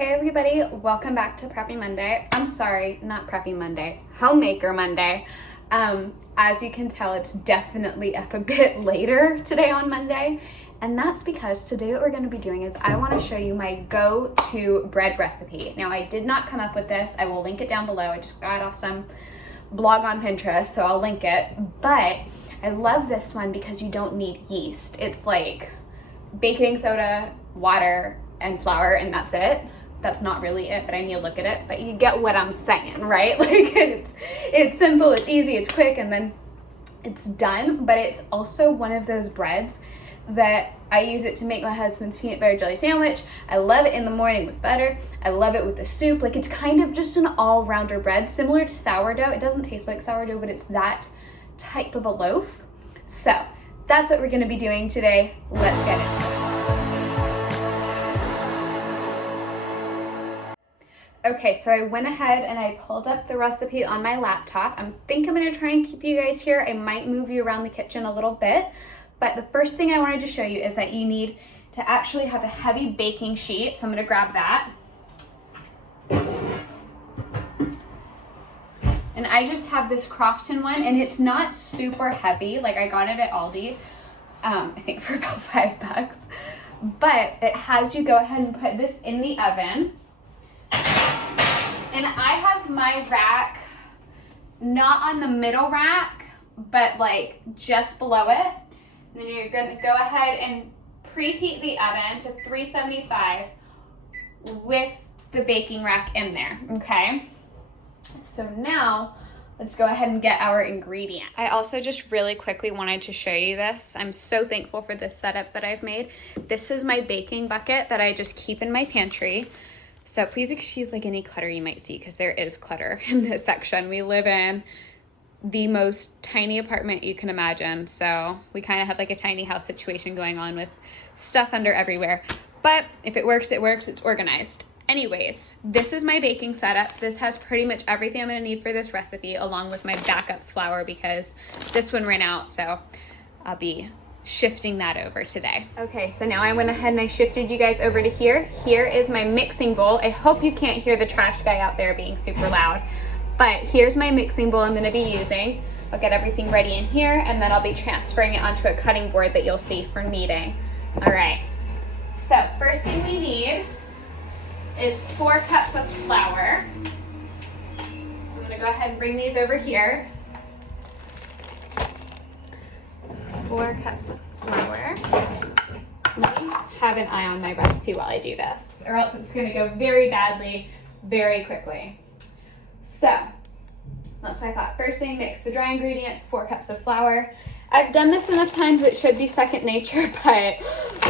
Hey everybody, welcome back to Preppy Monday. I'm sorry, not Preppy Monday, Homemaker Monday. As you can tell, it's definitely up a bit later today on Monday, and that's because today what we're going to be doing is I want to show you my go-to bread recipe. Now, I did not come up with this. I will link it down below. I just got it off some blog on Pinterest, so I'll link it. But I love this one because you don't need yeast. It's like baking soda, water, and flour, and that's it. That's not really it, but I need to look at it. But you get what I'm saying, right? Like it's simple, it's easy, it's quick, and then it's done. But it's also one of those breads that I use it to make my husband's peanut butter jelly sandwich. I love it in the morning with butter. I love it with the soup. Like, it's kind of just an all-rounder bread, similar to sourdough. It doesn't taste like sourdough, but it's that type of a loaf. So that's what we're gonna be doing today. Let's get into it. Okay, so I went ahead and I pulled up the recipe on my laptop. I think I'm gonna try and keep you guys here. I might move you around the kitchen a little bit, but the first thing I wanted to show you is that you need to actually have a heavy baking sheet. So I'm gonna grab that. And I just have this Crofton one, and it's not super heavy. Like, I got it at Aldi, I think for about $5. But it has you go ahead and put this in the oven. And I have my rack not on the middle rack, but like just below it. And then you're gonna go ahead and preheat the oven to 375 with the baking rack in there, okay? So now let's go ahead and get our ingredients. I also just really quickly wanted to show you this. I'm so thankful for this setup that I've made. This is my baking bucket that I just keep in my pantry. So please excuse like any clutter you might see, because there is clutter in this section. We live in the most tiny apartment you can imagine. So we kind of have like a tiny house situation going on with stuff under everywhere. But if it works, it works. It's organized. Anyways, this is my baking setup. This has pretty much everything I'm going to need for this recipe, along with my backup flour because this one ran out. So I'll be shifting that over today. Okay, so now I went ahead and I shifted you guys over to here. Here is my mixing bowl. I hope you can't hear the trash guy out there being super loud, but here's my mixing bowl I'm going to be using. I'll get everything ready in here, and then I'll be transferring it onto a cutting board that you'll see for kneading. All right, so first thing we need is 4 cups of flour. I'm going to go ahead and bring these over here. 4 cups of flour. Let me have an eye on my recipe while I do this, or else it's going to go very badly very quickly. So that's what I thought. First thing, mix the dry ingredients, 4 cups of flour. I've done this enough times it should be second nature, but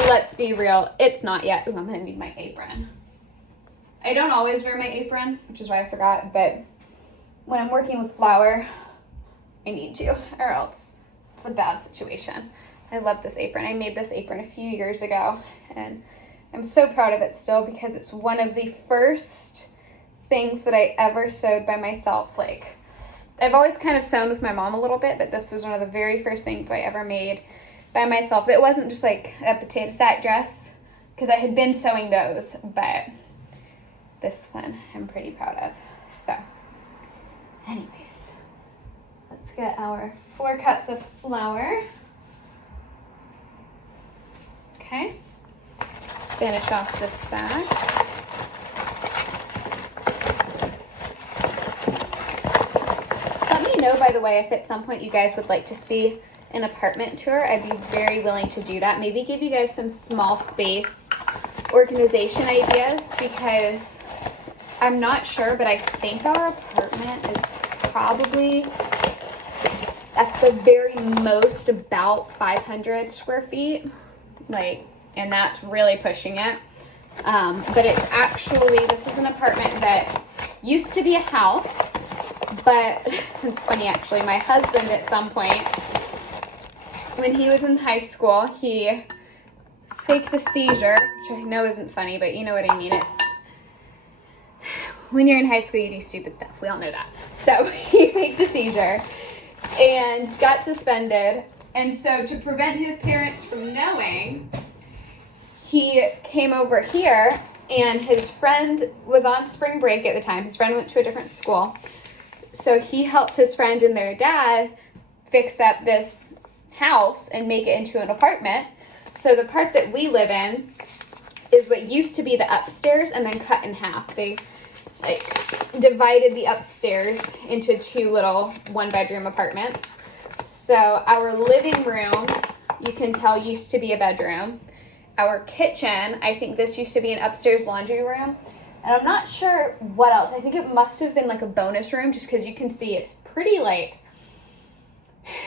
let's be real, it's not yet. Ooh, I'm going to need my apron. I don't always wear my apron, which is why I forgot, but when I'm working with flour, I need to, or else it's a bad situation. I love this apron. I made this apron a few years ago, and I'm so proud of it still because it's one of the first things that I ever sewed by myself. Like, I've always kind of sewn with my mom a little bit, but this was one of the very first things I ever made by myself. It wasn't just like a potato sack dress, because I had been sewing those, but this one I'm pretty proud of. So anyways, let's get our 4 cups of flour. Okay, finish off this bag. Let me know, by the way, if at some point you guys would like to see an apartment tour. I'd be very willing to do that. Maybe give you guys some small space organization ideas, because I'm not sure, but I think our apartment is probably at the very most about 500 square feet, like, and that's really pushing it. But it's actually, this is an apartment that used to be a house, but it's funny actually, my husband at some point, when he was in high school, he faked a seizure, which I know isn't funny, but you know what I mean. It's when you're in high school, you do stupid stuff. We all know that. So he faked a seizure and got suspended. And so to prevent his parents from knowing, he came over here and his friend was on spring break at the time. His friend went to a different school. So he helped his friend and their dad fix up this house and make it into an apartment. So the part that we live in is what used to be the upstairs and then cut in half. They divided the upstairs into 2 little 1-bedroom apartments. So our living room, you can tell, used to be a bedroom. Our kitchen, I think this used to be an upstairs laundry room. And I'm not sure what else. I think it must have been like a bonus room, just because you can see it's pretty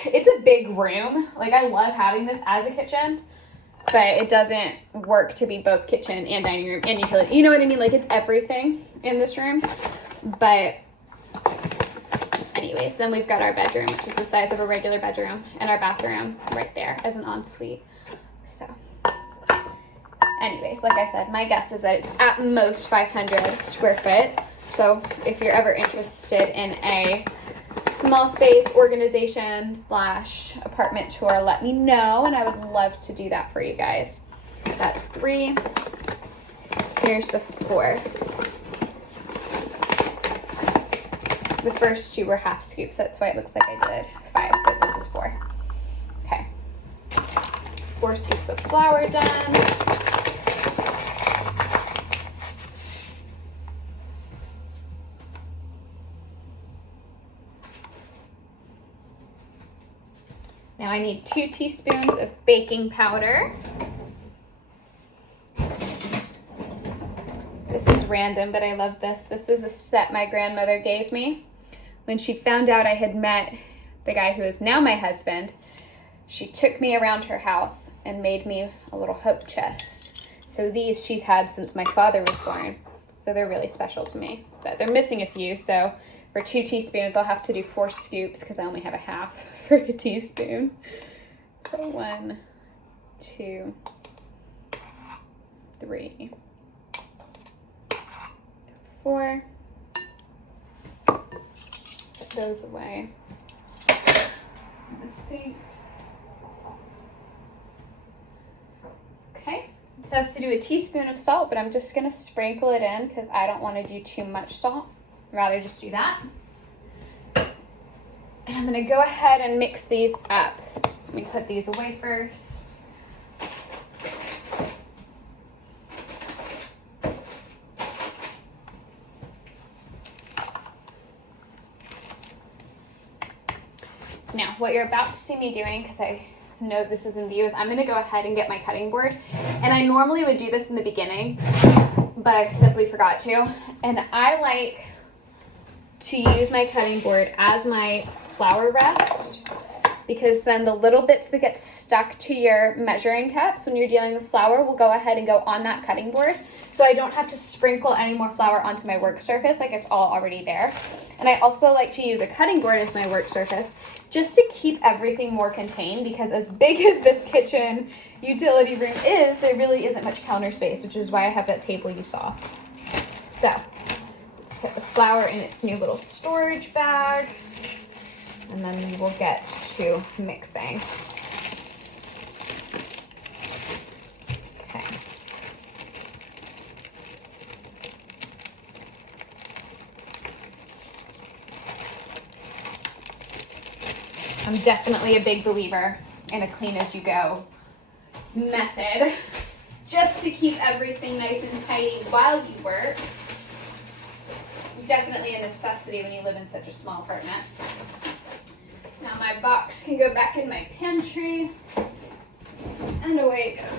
it's a big room. Like, I love having this as a kitchen, but it doesn't work to be both kitchen and dining room and utility. You know what I mean? Like, it's everything in this room. But anyways, then we've got our bedroom, which is the size of a regular bedroom, and our bathroom right there as an ensuite. So anyways, like I said, my guess is that it's at most 500 square foot. So if you're ever interested in a small space organization / apartment tour, let me know, and I would love to do that for you guys. That's 3. Here's the 4th. The first 2 were half scoops. That's why it looks like I did 5, but this is 4. Okay. 4 scoops of flour done. Now I need 2 teaspoons of baking powder. This is random, but I love this. This is a set my grandmother gave me. When she found out I had met the guy who is now my husband, she took me around her house and made me a little hope chest. So these she's had since my father was born. So they're really special to me. But they're missing a few, so for 2 teaspoons, I'll have to do 4 scoops because I only have a half for a teaspoon. So 1, 2, 3, 4. Put those away. Let's see. Okay. It says to do a teaspoon of salt, but I'm just going to sprinkle it in because I don't want to do too much salt. I'd rather just do that. And I'm going to go ahead and mix these up. Let me put these away first. Now, what you're about to see me doing, because I know this is in view, is I'm going to go ahead and get my cutting board. And I normally would do this in the beginning, but I simply forgot to. And I like to use my cutting board as my flour rest, because then the little bits that get stuck to your measuring cups when you're dealing with flour will go ahead and go on that cutting board. So I don't have to sprinkle any more flour onto my work surface, like it's all already there. And I also like to use a cutting board as my work surface just to keep everything more contained, because as big as this kitchen utility room is, there really isn't much counter space, which is why I have that table you saw. So let's put the flour in its new little storage bag, and then we will get to mixing. Okay. I'm definitely a big believer in a clean as you go method, just to keep everything nice and tidy while you work. Definitely a necessity when you live in such a small apartment. Now my box can go back in my pantry, and away it goes.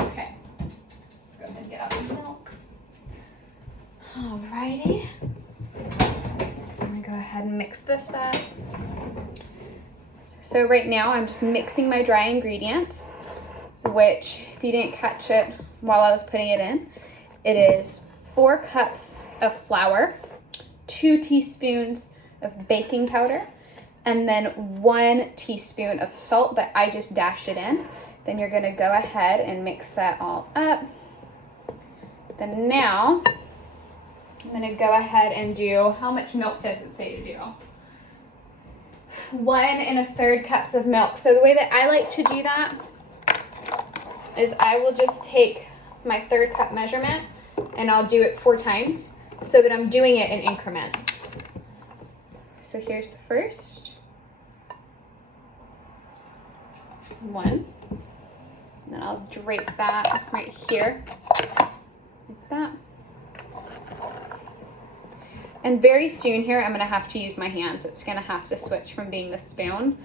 Okay, let's go ahead and get out the milk. Alrighty, I'm gonna go ahead and mix this up. So right now I'm just mixing my dry ingredients, which, if you didn't catch it while I was putting it in, it is 4 cups of flour, 2 teaspoons of baking powder, and then 1 teaspoon of salt, but I just dashed it in. Then you're gonna go ahead and mix that all up. Then now, I'm gonna go ahead and do, how much milk does it say to do? 1 1/3 cups of milk. So the way that I like to do that is I will just take my 1/3 cup measurement and I'll do it 4 times so that I'm doing it in increments. So here's the first 1. And then I'll drape that right here, like that. And very soon here, I'm gonna have to use my hands. It's gonna have to switch from being the spoon.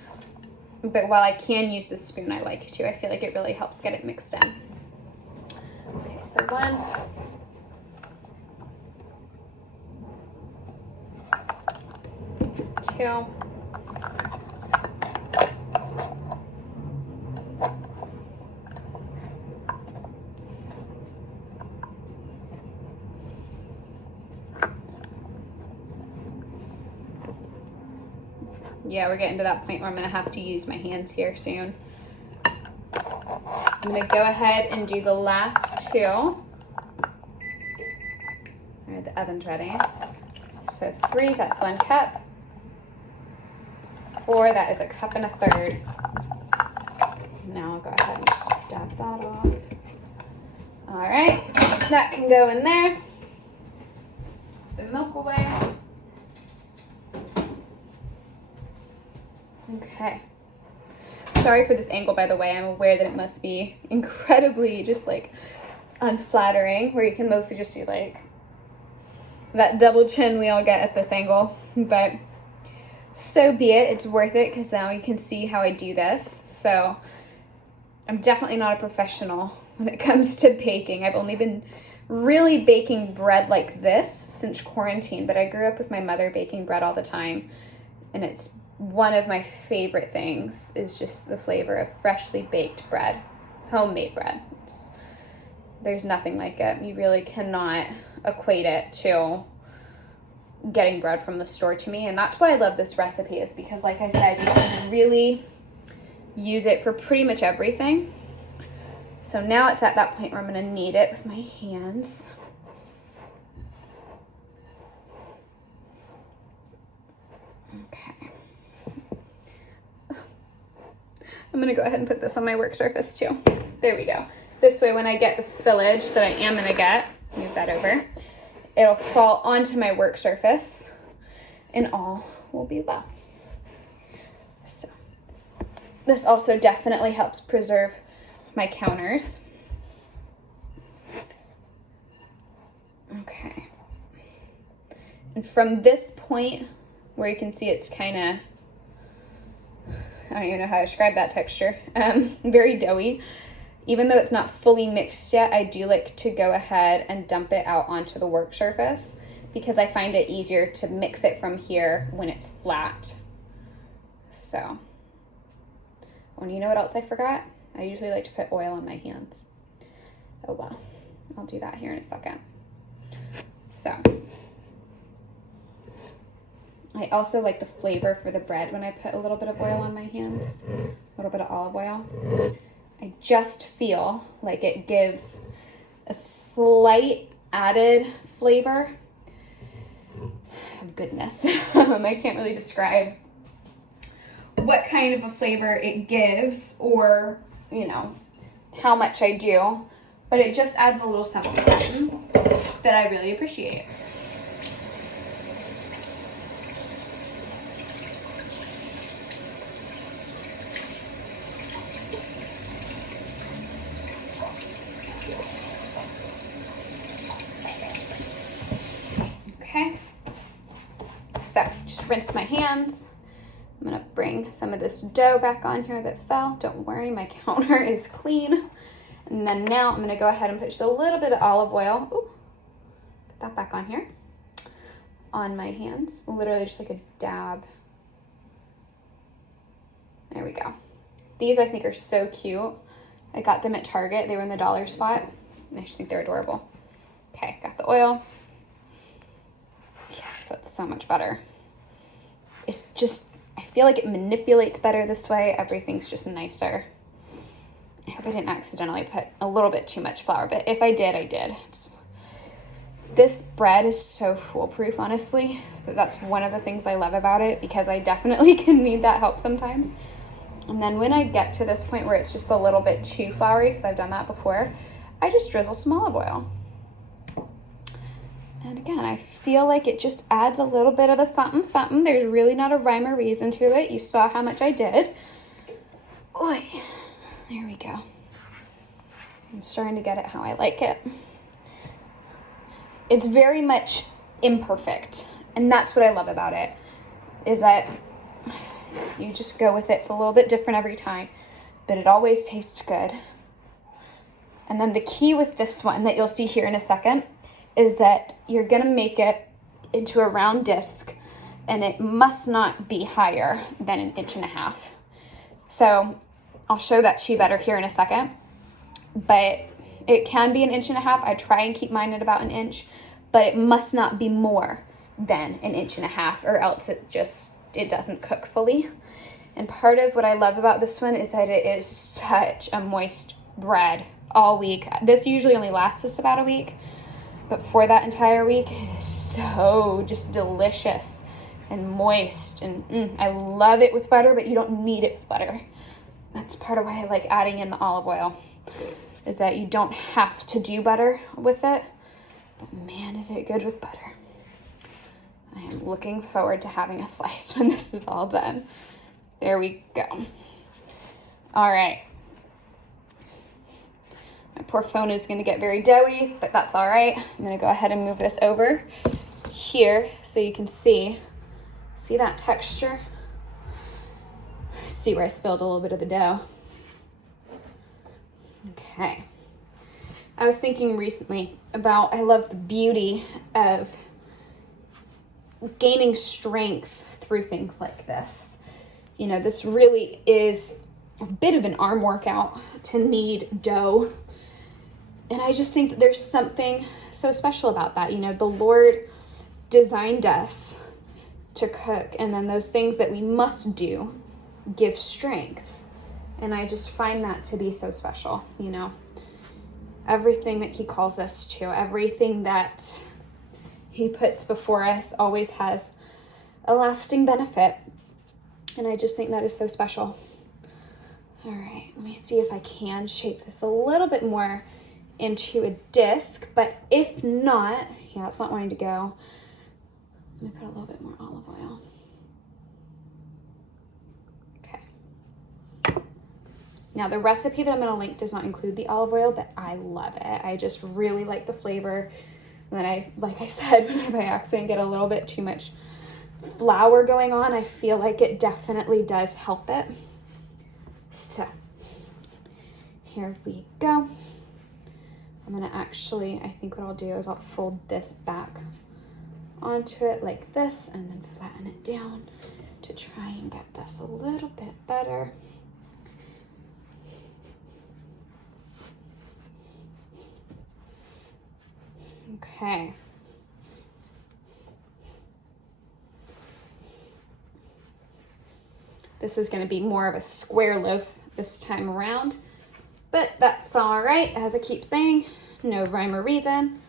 But while I can use the spoon, I like to. I feel like it really helps get it mixed in. Okay, so 1. 2. Yeah, we're getting to that point where I'm gonna have to use my hands here soon. I'm gonna go ahead and do the last 2. All right, the oven's ready. So 3, that's 1 cup. 4, that is 1 1/3 cups. Now I'll go ahead and just dab that off. All right, that can go in there. The milk away. Okay. Sorry for this angle, by the way. I'm aware that it must be incredibly just like unflattering, where you can mostly just do like that double chin we all get at this angle. But so be it. It's worth it because now you can see how I do this. So I'm definitely not a professional when it comes to baking. I've only been really baking bread like this since quarantine, but I grew up with my mother baking bread all the time, and it's one of my favorite things is just the flavor of freshly baked bread, homemade bread. There's nothing like it. You really cannot equate it to getting bread from the store to me. And that's why I love this recipe, is because, like I said, you can really use it for pretty much everything. So now it's at that point where I'm going to knead it with my hands. Okay. I'm gonna go ahead and put this on my work surface too. There we go. This way, when I get the spillage that I am gonna get, move that over, it'll fall onto my work surface and all will be well. So this also definitely helps preserve my counters. Okay. And from this point where you can see it's kind of, I don't even know how to describe that texture, very doughy. Even though it's not fully mixed yet, I do like to go ahead and dump it out onto the work surface because I find it easier to mix it from here when it's flat. So, oh, and you know what else I forgot? I usually like to put oil on my hands. Oh well, I'll do that here in a second. So, I also like the flavor for the bread when I put a little bit of oil on my hands, a little bit of olive oil. I just feel like it gives a slight added flavor of goodness. I can't really describe what kind of a flavor it gives or, you know, how much I do, but it just adds a little something that I really appreciate. Okay, so just rinsed my hands. I'm gonna bring some of this dough back on here that fell. Don't worry, my counter is clean. And then now I'm gonna go ahead and put just a little bit of olive oil. Ooh, put that back on here. On my hands, literally just like a dab. There we go. These I think are so cute. I got them at Target. They were in the dollar spot. And I just think they're adorable. Okay, got the oil. Yes, that's so much better. It's just, I feel like it manipulates better this way. Everything's just nicer. I hope I didn't accidentally put a little bit too much flour, but if I did, I did. This bread is so foolproof, honestly. That's one of the things I love about it, because I definitely can need that help sometimes. And then when I get to this point where it's just a little bit too floury, because I've done that before, I just drizzle some olive oil. And again, I feel like it just adds a little bit of a something something. There's really not a rhyme or reason to it. You saw how much I did. Oy, there we go. I'm starting to get it how I like it. It's very much imperfect, and that's what I love about it, is that you just go with it. It's a little bit different every time, but it always tastes good. And then the key with this one that you'll see here in a second is that you're gonna make it into a round disc, and it must not be higher than 1.5 inches. So I'll show that to you better here in a second, but it can be 1.5 inches. I try and keep mine at about 1 inch, but it must not be more than 1.5 inches, or else it doesn't cook fully. And part of what I love about this one is that it is such a moist bread all week. This usually only lasts us about a week, but for that entire week, it is so just delicious and moist. And I love it with butter, but you don't need it with butter. That's part of why I like adding in the olive oil, is that you don't have to do butter with it. But man, is it good with butter. I am looking forward to having a slice when this is all done. There we go. All right. My poor phone is going to get very doughy, but that's all right. I'm going to go ahead and move this over here so you can see that texture? See where I spilled a little bit of the dough. Okay. I was thinking recently about, I love the beauty of gaining strength through things like this. You know, this really is a bit of an arm workout to knead dough. And I just think that there's something so special about that. You know, the Lord designed us to cook, and then those things that we must do give strength. And I just find that to be so special, you know. Everything that he calls us to, everything that he puts before us always has a lasting benefit. And I just think that is so special. All right, let me see if I can shape this a little bit more into a disc, but if not, yeah, it's not wanting to go. Let me put a little bit more olive oil. Okay. Now the recipe that I'm going to link does not include the olive oil, but I love it. I just really like the flavor. And then like I said, when I by accident get a little bit too much flour going on, I feel like it definitely does help it. So here we go. I'm gonna actually, I think what I'll do is I'll fold this back onto it like this and then flatten it down to try and get this a little bit better. Okay. This is gonna be more of a square loaf this time around. But that's all right, as I keep saying, no rhyme or reason.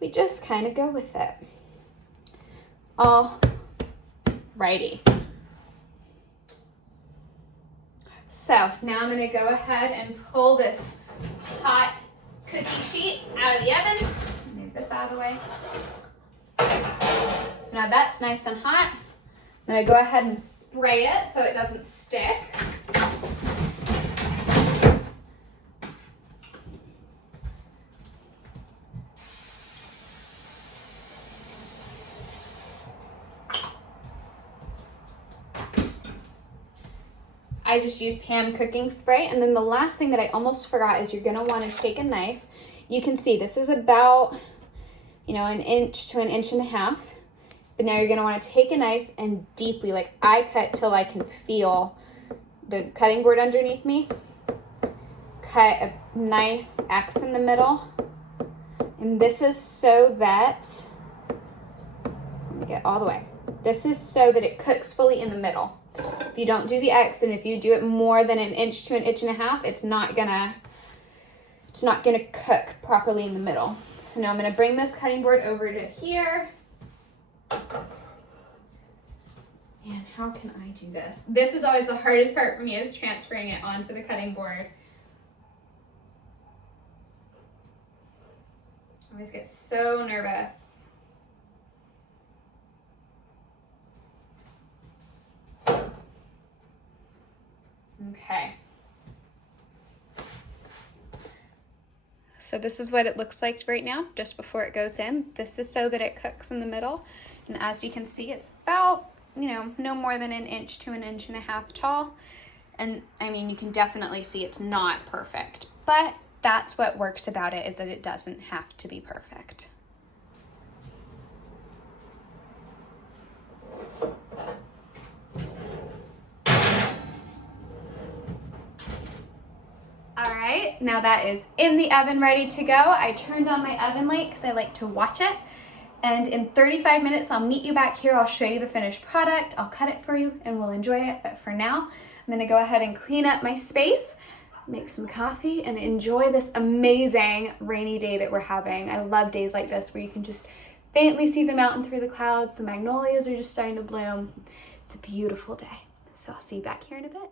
We just kind of go with it. All righty. So now I'm gonna go ahead and pull this hot cookie sheet out of the oven. Move this out of the way. So now that's nice and hot. I'm gonna go ahead and spray it so it doesn't stick. I just use pan cooking spray. And then the last thing that I almost forgot is you're gonna want to take a knife. You can see this is about, 1 inch to 1.5 inches. But now you're gonna want to take a knife and deeply, like I cut till I can feel the cutting board underneath me. Cut a nice X in the middle. And this is so that, let me get all the way. This is so that it cooks fully in the middle. If you don't do the X, and if you do it more than 1 inch to 1.5 inches, it's not gonna it's not gonna cook properly in the middle. So now I'm gonna bring this cutting board over to here. And how can I do this? This is always the hardest part for me, is transferring it onto the cutting board. I always get so nervous. Okay. So this is what it looks like right now, just before it goes in. This is so that it cooks in the middle. And as you can see, it's about, you know, no more than 1 inch to 1.5 inches tall. And I mean, you can definitely see it's not perfect, but that's what works about it, is that it doesn't have to be perfect. All right, now that is in the oven, ready to go. I turned on my oven light because I like to watch it. And in 35 minutes, I'll meet you back here. I'll show you the finished product. I'll cut it for you and we'll enjoy it. But for now, I'm gonna go ahead and clean up my space, make some coffee, and enjoy this amazing rainy day that we're having. I love days like this where you can just faintly see the mountain through the clouds. The magnolias are just starting to bloom. It's a beautiful day. So I'll see you back here in a bit.